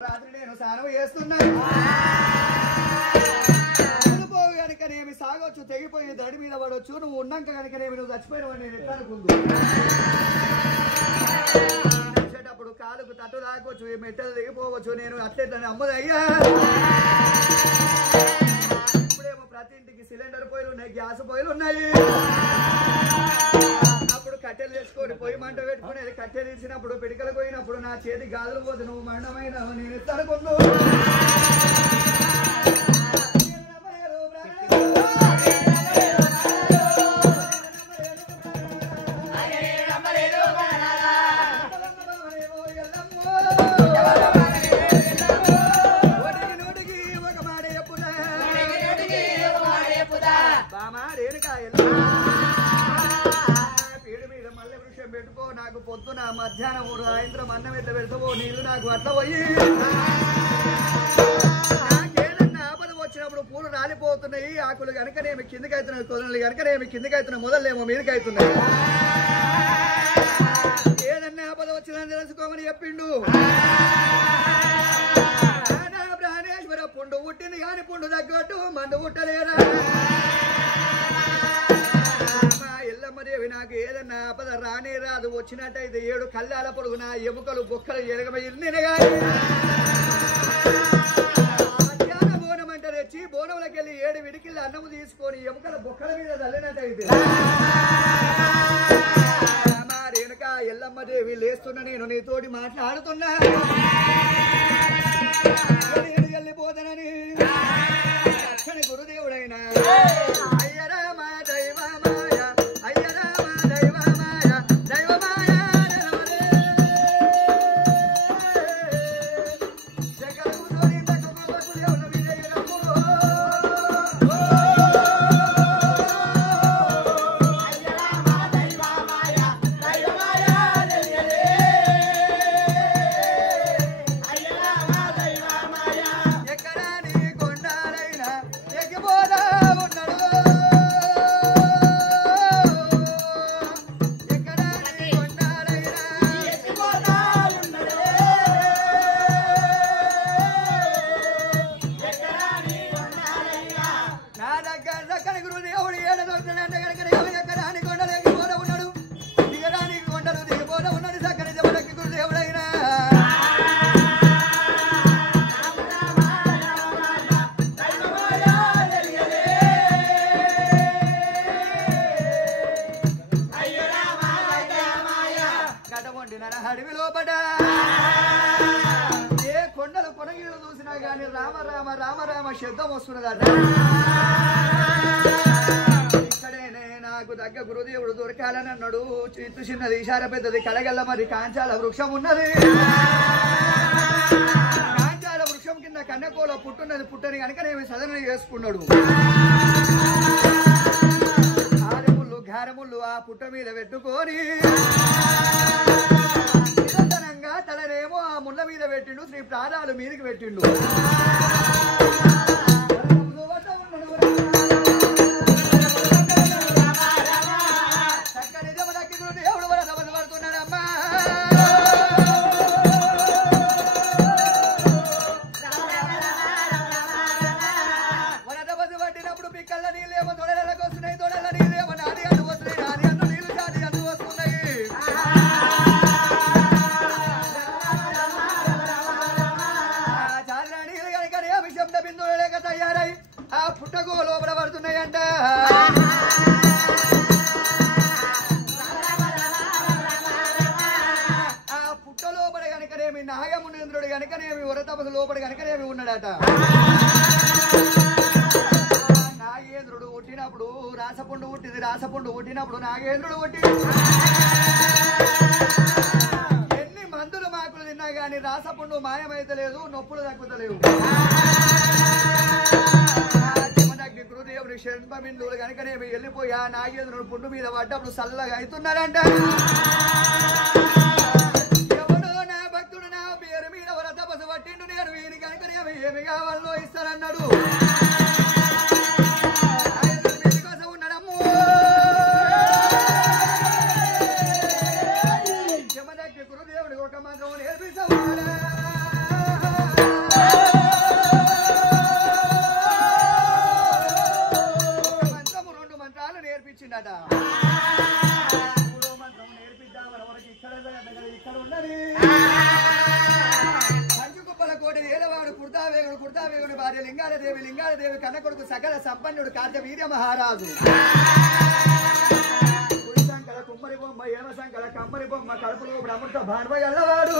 రాత్రి నేను స్నానం చేస్తున్నాను కనుకనేమి సాగొచ్చు తెగిపోయి దడి మీద పడవచ్చు నువ్వు ఉన్నాక కనుకనేమి నువ్వు చచ్చిపోయినవని నేను ఎట్లా అనుకుందు నడిచేటప్పుడు కాలుకు తట్టు రాకొచ్చు మెట్టలు దిగిపోవచ్చు నేను అట్లెట్లని అమ్మదు అయ్యా ఇప్పుడేమో ప్రతి ఇంటికి సిలిండర్ పొయ్యిలు ఉన్నాయి గ్యాస్ పొయ్యిలు ఉన్నాయి అప్పుడు కట్టెలు తెచ్చుకొని పొయ్యి మంట పెట్టుకునేది కట్టెలు తీసినప్పుడు పిడికలు పోయినప్పుడు నా చేతి గాజులు పోతే నువ్వు మండమైన నేను ఎత్తనుకుందు పెట్టుకో నాకు పొద్దున మధ్యాహ్నం సాయంత్రం అన్నం ఎట్లా పెడతావో నీళ్ళు నాకు అట్లా పోయి నాకేదన్నా ఆపద వచ్చినప్పుడు పూలు రాలిపోతున్నాయి ఆకులు కనుకనేమి కిందకి అవుతున్నాయి కొదలు కనుకనేమి కిందకి అవుతున్నాయి మొదలేమో మీదకి అవుతున్నాయి ఏదన్నా ఆపద వచ్చినా తెలుసుకోమని చెప్పిండు ప్రాణేశ్వర పుండు పుట్టింది కాని పుండు తగ్గట్టు మండు పుట్టలేదా ఎల్లమ్మదేవి నాకు ఏదన్నా ఆపద రానే రాదు వచ్చినట్టయితే 7 కళ్ళాల పొడుగున ఎముకలు బొక్కలు ఎరగబోయింది కానీ మధ్యాహ్నం బోనం అంటే తెచ్చి బోనంలోకి వెళ్ళి 7 విడికిళ్ళు అన్నము తీసుకొని ఎముకల బొక్కల మీద తల్లినట్టయితే మా రేణుక ఎల్లమ్మదేవి లేస్తున్నా నేను నీతోటి మాట్లాడుతున్నా నేను వెళ్ళిపోతానని అక్కడి గురుదేవుడైనా అయ్యరామా దైవమాయ అయ్యరామా దైవమాయ దైవమాయ జగముతోని తక్కువకు దేవుడు విజయనము అయ్యరామా దైవమాయ దైవమాయ అయ్యరామా దైవమాయ ఎక్కడాని కొండాలైనా ఎగిపోదా ఉన్నాడు నా దగ్గర చక్కని గురుదేవుడు ఏడదొచ్చినంటే కనుక ఎక్కడాని కొండలు ఎగిపోదా ఉన్నాడు దిగడానికి కొండలు దిగిపోదా ఉన్నాడు చక్కని జబలకి గురుదేవుడైనా అడవి లోపట ఏ కొండలు కొనగీళ్ళు చూసినా గాని రామ రామ రామ రామ శబ్దం వస్తున్నదట ఇక్కడేనే నాకు దగ్గ గురుదేవుడు దొరకాలని అన్నాడు చిత్తు చిన్నది ఇషార పెద్దది కలగల్ల మరి కాంచాల వృక్షం ఉన్నది కాంచాల వృక్షం కింద కన్నెకోల పుట్టున్నది పుట్టని కనుకనేమి సదన చేసుకున్నాడు ఘారముళ్ళు ఆ పుట్ట మీద పెట్టుకొని నిరంతరంగా తలనేమో ఆ ముళ్ళ మీద పెట్టిండు శ్రీ ప్రాణాలు మీదకి పెట్టిండు చక్కని జమలకి దేవుడు వరదబలు పడుతున్నాడమ్మా వరదబలు పట్టినప్పుడు పిక్కల్ల నీళ్ళేమో తొడలకు వస్తున్నాయి తొడల నీళ్ళేమో నాది అడ్డు వస్తున్నాయి నాది అడ్డు నీళ్ళు జాతి అడ్డు వస్తున్నాయి శబ్ద బిందువులు లేక తయారై ఆ పుట్టకు లోపల పడుతున్నాయంట ఆ పుట్ట లోపల కనుకనేమి నాగమునేంద్రుడు కనుకనేమి వరతపసు లోపల కనుకనేమి ఉన్నాడట నాగేంద్రుడు పుట్టినప్పుడు రాసపుండు పుట్టింది రాసపుండు పుట్టినప్పుడు నాగేంద్రుడు పుట్టి ఎన్ని మందులు మాకులు తిన్నా గాని రాసపుండు మాయమైతే లేదు నొప్పులు తగ్గుతలేవు గురుదేవుడి శర్మ బిందువులు కనుకనేమి వెళ్ళిపోయి ఆ నాగేంద్రుడు పుండు మీద పడ్డప్పుడు చల్లగా అవుతున్నారంట ఎవడో నా భక్తుడు నా పేరు మీద వరతపసు పట్టిండు నేను వీని కనుకనేమి ఏమి కావాలో ఇస్తానన్నాడు కోసం ఉన్నాడమ్ము జమదగ్గి గురుదేవుడి ఒక మంత్రం నేర్పించవాడా మృతావీరుని భార్య లింగాలదేవి కన్న కొడుకు సకల సంపన్నుడు కార్తవీర్య మహారాజు సంకల కుమ్మరి బొమ్మ ఏమ సంకల కమ్మరి బొమ్మ కడుపులో బ్రహ్మత భానువ ఎల్లవాడు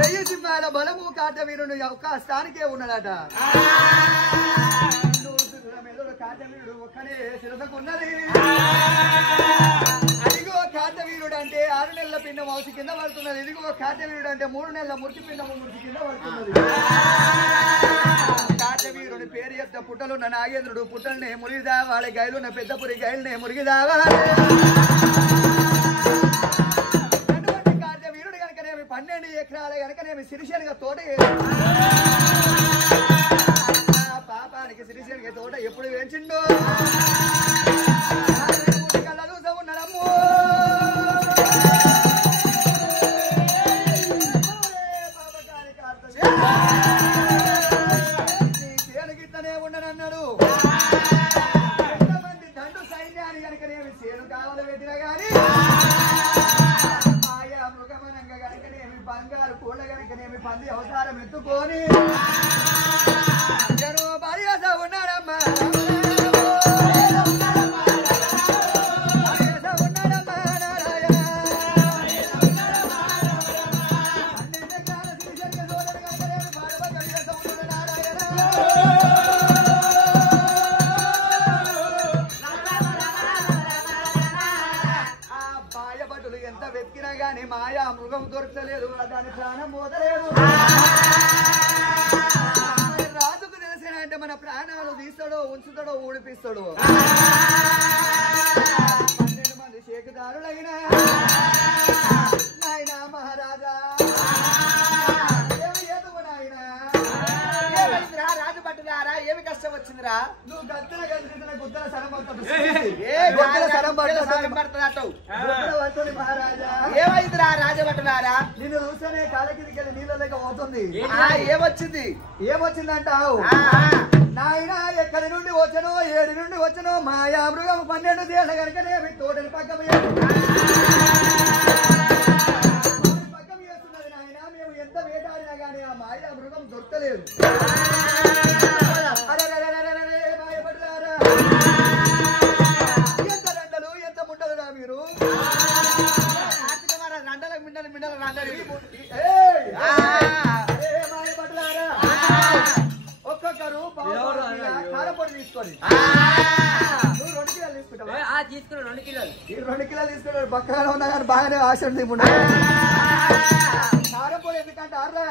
1000 సింహాల బలము కార్తవీరుని యొక్క స్థానికే ఉన్నదట కార్తవీరుడు ఒక్కనే శిరసకున్నది అదిగో కార్తవీరుడు అంటే 6 నెలల పిండం మౌసి కింద పడుతున్నది ఇదిగో కార్తవీరుడు అంటే 3 నెలల మురికి పిండము మురికి కింద పడుతున్నది కార్తవీరుని పేరు యొక్క పుట్టలున్న నాగేంద్రుడు పుట్టల్నే మురిగిదావాలి గైలున్న పెద్దపురి గైలునే మురిగిదావాలి అటువంటి కార్తవీరుడు కనుకనేమి 12 ఎకరాల కనుకనేమి సిరిశనిగా తోట పాపానికి సిరిశనిగా తోట ఎప్పుడు వేయించిండో కళ్ళలు ఉన్నాడమ్మో సేనుగిట్లనే ఉండనన్నాడు ఎంతమంది దండు సైన్యాన్ని కనుకనేమి సేను కావాలి పెట్టినా గాని ఆయా మృగమనంగా కనుకనేమి బంగారు కోళ్ళ కనుకనేమి పంది అవతారం ఎత్తుకొని భార్యత ఉన్నాడమ్మా ఎంత వెతికినా గాని మాయా మృగం దొరకలేదు దాని ప్రాణం పోతలేదు రాజుకు తెలిసిన అంటే మన ప్రాణాలు తీస్తాడో ఉంచుతాడో ఊడిపిస్తాడో 12 మంది శేఖదారులైన నాయన మహారాజా ఏమి ఏదువు నాయన రాజు పట్టుదారా ఏమి కష్టం వచ్చిందిరా నువ్వు గద్దెల గద్దెల గుద్దల సరం పడుతుంది మహారాజా ఏమైందిరా రాజభట్టులారా నిన్ను చూస్తేనే కాళ్ళ కిందకెళ్ళి నీళ్ళ లేక పోతుంది ఏమొచ్చిందంటావు నాయన ఎక్కడి నుండి వచ్చనో 7 నుండి వచ్చనో మాయా మృగం 12 ఏళ్ళ కనుకనే తోటని పక్కన చేస్తున్నది నాయన మేము ఎంత వేటాడినా గానీ ఆ మాయా మృగం దొరకలేదు మాయపడ్డారా ఎంత రండలు ఎంత ముండలురా మీరు మిండలు మాయపడ్డారా ఒక్కొక్కరు కారపొడి తీసుకొని నువ్వు 2 కిలోలు తీసుకుంటావా తీసుకున్నా 2 కిలోలు ఈ 2 కిలోలు తీసుకున్నాడు పక్కన ఉన్నా కానీ బాగానే ఆశ ఉంది కారపొడి ఎందుకంటే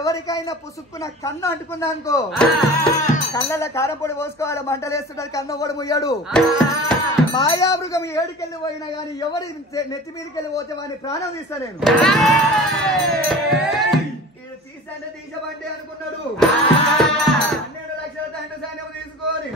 ఎవరికైనా పుసుక్కున కన్ను అంటుకుందా అనుకో కళ్ళలో కారపొడి పోసుకోవాలి మంటలు వేస్తుంటారు కన్ను కూడా ముయ్యాడు మాయామృగం 7కెళ్ళి పోయినా గానీ ఎవరి నెత్తి మీదకి వెళ్ళి పోతే వాడిని ప్రాణం తీస్తా నేను తీసంటే తీసబండి అనుకున్నాడు 12 లక్షల తండ్రి సైన్యం తీసుకొని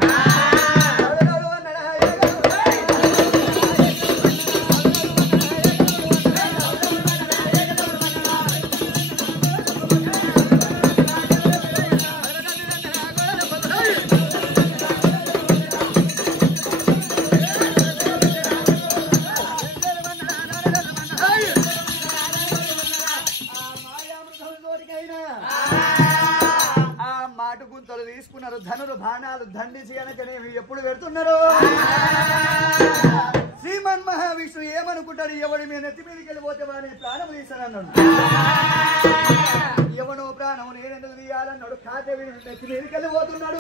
తీసుకున్నారు ధనులు బాణాలు దండించి అనకనేవి ఎప్పుడు పెడుతున్నారు శ్రీమన్ మహావిష్ణు ఏమనుకుంటాడు ఎవడి మీద నెత్తి మీదకి వెళ్ళిపోతే వాడిని ప్రాణం తీశానన్నాడు ఎవనో ప్రాణం నేనెందుకు తీయాలన్నాడు కార్తవీర్యుడు నెత్తి మీదకి వెళ్ళిపోతున్నాడు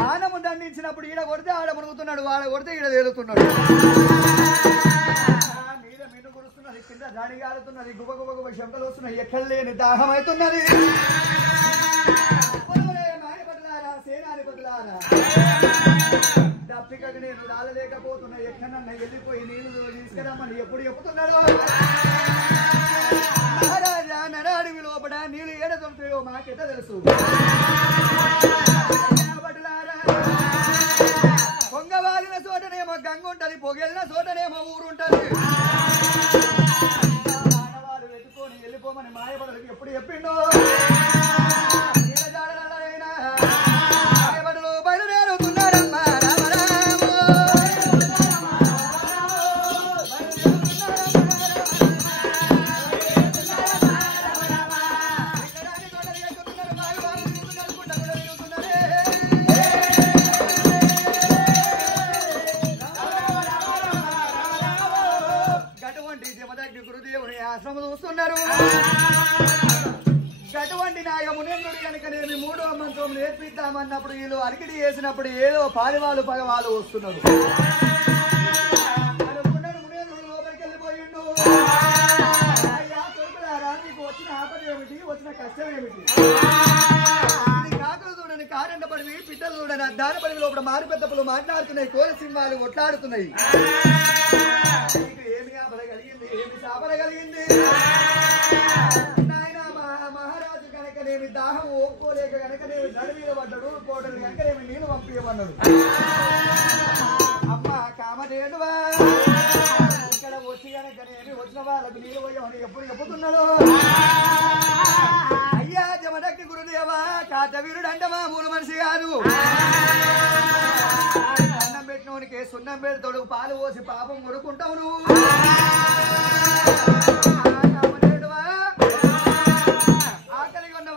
బాణము దండించినప్పుడు ఈడ కొడితే ఆడ మునుగుతున్నాడు ఆడ కొడితే ఈడ తేలుతున్నాడు మీద మిన్ను కురుస్తున్నది కింద దాడి కాలుతున్నది గుబ గుబ గుబ శబ్దాలు వస్తున్నాయి ఎక్కడ లేని దాహం అవుతున్నది సేనాధిపతులారా దప్పికకు నేను రాలేకపోతున్నా ఎక్కడన్నా వెళ్ళిపోయి నీళ్లు తీసుకురామని ఎప్పుడు చెప్తున్నాడు మహారాజా నరాడివి లోపల నీళ్ళు ఏడ దొరుకుతాయో మాకెట తెలుసు పొంగవాలిన చోటనేమో గంగ ఉంటది పొగెళ్ళిన చోటనేమో ఊరుంటది ఆడవాళ్ళు వెతుకొని వెళ్ళిపోమని మాయపడలకి ఎప్పుడు చెప్పిండో అన్నారు. అటువంటి నాయమునేంద్రుడు కనుకనేమి 3వ మంత్రం నేర్పిద్దామన్నప్పుడు వీళ్ళు అలికిడి చేసినప్పుడు ఏదో పాలివాళ్ళు పగవాళ్ళు వస్తున్నారు. అనుకున్నాడు మునేంద్రుడు లోపలికి వెళ్ళిపోయిండు. అయ్యా కొడుకులారా, నీకు వచ్చిన ఆపద ఏమిటి, వచ్చిన కష్టం ఏమిటి? ఇది కాకులు చూడని కారెండ పడివి, పిట్టలు చూడని అద్దాన పడివి లోపల మారు పెద్దపులు మాట్లాడుతున్నాయి, కోరి సింహాలు కొట్లాడుతున్నాయి. నీకు ఏమి ఆపద కలిగింది, ఏమి శాపద కలిగింది? మహారాజు కనుకనేమి దాహం ఒప్పుకోలేక కనుకనేమి నడి మీద పడ్డాడు, కోటలు కనుకనేమి నీళ్ళు పంపించమన్నాడు. అమ్మ కామధేనువా, ఇక్కడ వచ్చి కనుకనేమి వచ్చిన వాళ్ళకు నీళ్ళు పోయామని ఎప్పుడు చెప్పుతున్నాడు. అయ్యా జమదగ్ని గురుదేవా, కాటవీరుడు అంటే మామూలు మనిషి కాదు. అన్నం పెట్టినోనికి సున్నం పెడతాడు, పాలు పోసి పాపం కొడుకుంటావు నువ్వు.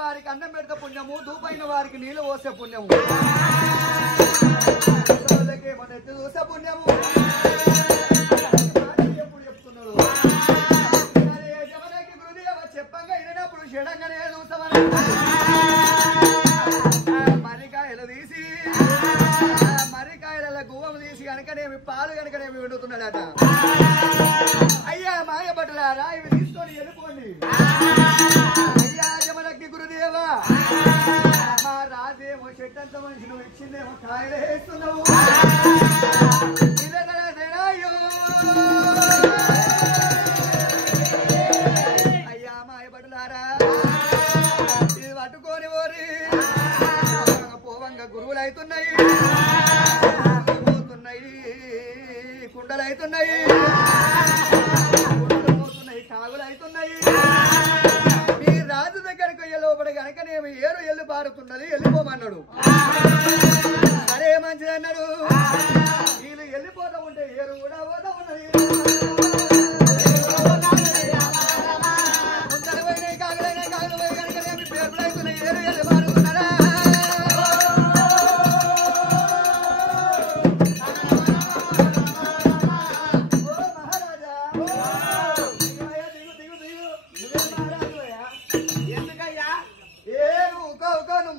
వారికి అన్నం పెడితే పుణ్యము, దూపైన వారికి నీళ్లు పోసే పుణ్యము, మన ఎత్తు చూసే పుణ్యము. ఎప్పుడు చెప్తున్నాడు గురుదేవ, చెప్పంగా వినప్పుడు చెడంగానే చూస్తామని మరికాయలు తీసి మరికాయల గువ్వము తీసి కనుకనేమి పాలు కనుకనేమి వండుతున్నాడట. అయ్యా మాయబట్టలారా, ఇవి తీసుకొని వెళ్ళిపోండి. అయ్యా జమదగ్ని గురుదేవా, మా రాజేమో చెట్టంత మనిషి, నువ్వు ఇచ్చిందేమో కాయలు వేస్తున్నావు. అయ్యా మాయబట్టలారా, ఇది పట్టుకొని ఓరి పోవంగా గురువులు అవుతున్నాయి, పోతున్నాయి, కుండలు అవుతున్నాయి, పోతున్నాయి, కాగులు అవుతున్నాయి. మీ రాజు దగ్గరకు లోపల కనుకనేమి ఏరు ఎల్లు పారుతున్నది, వెళ్ళిపోమన్నాడు. సరే మంచిది అన్నాడు. వీళ్ళు వెళ్ళిపోతా ఉంటే ఏరు కూడా పోతా ఉన్నది. ముందర పోయినాయి, కాగులైనాయి, కాగులు పోయి కనుకనేమి పేర్లు అవుతున్నాయి, ఏరు ఎల్లు పారుతున్నారా?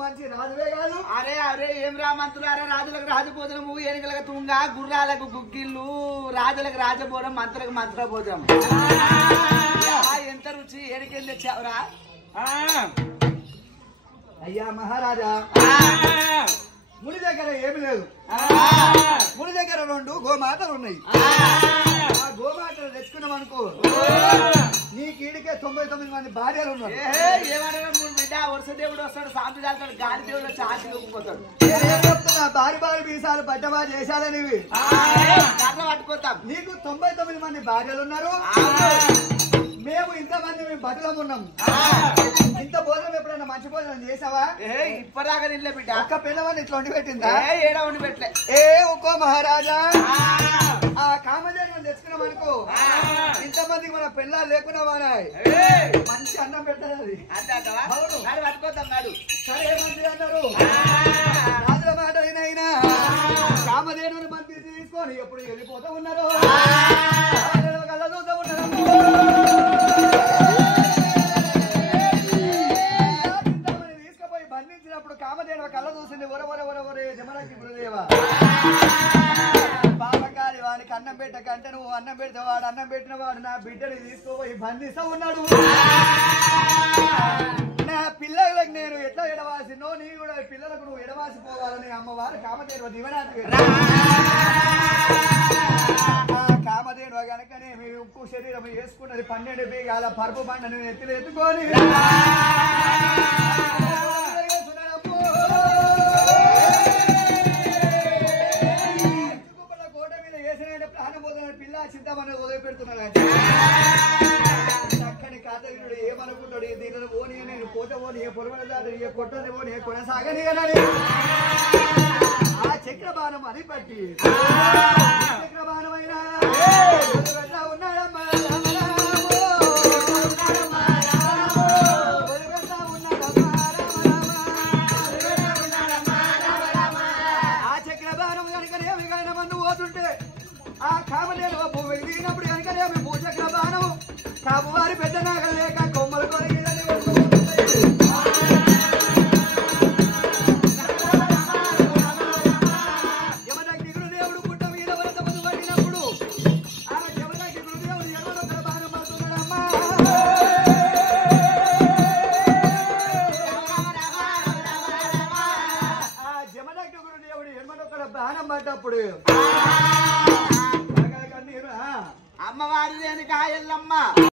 మంచి రాజువే కాదు. అరే అరే ఏం రామంతులారా, రాజులకు రాజభోజనము, ఏనుగులకు తుంగ, గుర్రాలకు గుగ్గిళ్ళు, రాజులకు రాజభోజనం, మంత్రులకు మంత్రభోజనం. ఎంత రుచి, ఏడికెళ్ళి తెచ్చావురా? అయ్యా మహారాజా, ముని దగ్గర ఏమి లేదు. ముని దగ్గర 2 గోమాతలు ఉన్నాయి. ఆ గోమాతలు తెచ్చుకున్నాం అనుకో, నీ కీడికే 99 మంది భార్యలు ఉన్నారు. ఏమన్నా బిడ్డ, వరుస దేవుడు వస్తాడు, సాంతి చేస్తాడు, గాలి దేవుడు చాటి పోతాడు. ఏం చెప్తున్నా, భారీ భారీ బీసాలు పట్టబా చేశాలని కర్ర పట్టుకోతాం. నీకు 99 మంది భార్యలు ఉన్నారు. మేము ఇంతమంది మేము బట్టలం ఉన్నాం. ఇంత భోజనం ఎప్పుడన్నా మంచి భోజనం చేసావా? ఇప్పటిదాకా నిన్న బిడ్డ ఒక్క పిల్లవాడిని ఇట్లా వండి పెట్టిందా? ఏడా వండి పెట్టలే. ఒక్కో మహారాజా, ఆ కామధేను తెచ్చుకున్నాం అనుకో, ఇంతమందికి మన పిల్లలు లేకుండా మంచి అన్నం పెడతారు. అది అవును, పట్టుకోతాం కాదు. సరే మంచిది అన్నారు. రాజుల మాట అయినా కామధేనుని మంచి తీసుకొని ఎప్పుడు వెళ్ళిపోతూ ఉన్నారు. కళ్ళ చూస్తూ ఉన్నారు. తీసుకుపోయి బంధించినప్పుడు కామధేను కళ్ళ చూసింది. ఒరవరే జమదగ్ని గురుదేవా, పాపకారి వానికి అన్నం పెట్టకంటే నువ్వు అన్నం పెడితే వాడు అన్నం పెట్టిన వాడు నా బిడ్డని తీసుకుపోయి బంధిస్తూ ఉన్నాడు. నా పిల్లలకు నేను ఎట్లా ఎడవాసినో నీ కూడా పిల్లలకు నువ్వు ఎడవాసిపోవాలని అమ్మవారు కామధేను దివనాథ్ కామధేను కనుకనే మీ ఉప్పు శరీరం వేసుకున్నది 12 బీగాల పరుపు బండను ఎత్తులు ఎత్తుకొని కోట మీద వేసిన ప్రాణబోధన పిల్ల చింతమని వదిలిపెడుతున్నాడు. చక్కని కాతగిరుడు ఏమనుకుంటాడు, దీనిని పోనీ, నేను కోట పోనీ, పొరవల దాటి కొట్టని పోనీ, కొనసాగని అని ఆ చక్రబాణం అని పట్టి చక్రబాణమైనా ఉన్నాడమ్మా ఆ చక్రబాణం కనుకనేమి పోతుంటే ఆ కామధేను దిగినప్పుడు కనుకనేమి భూచక్రబాణం కాబు మరి పెద్ద నాగలు లేక కొమ్మలు కొరిగిదని యమదగ్నికుడు దేవుడు పుట్ట మీద వరద ముందు పట్టినప్పుడు ఆ యమదగ్నికుడు దేవుడు ఎవరో ఒకరు బాణం పడుతున్నాడమ్మా. ఆ యమదగ్నికుడు దేవుడు ఎడమనొక్కడ బాణం పడ్డప్పుడు కన్నీరు అమ్మవారి లేని కాయల్లమ్మ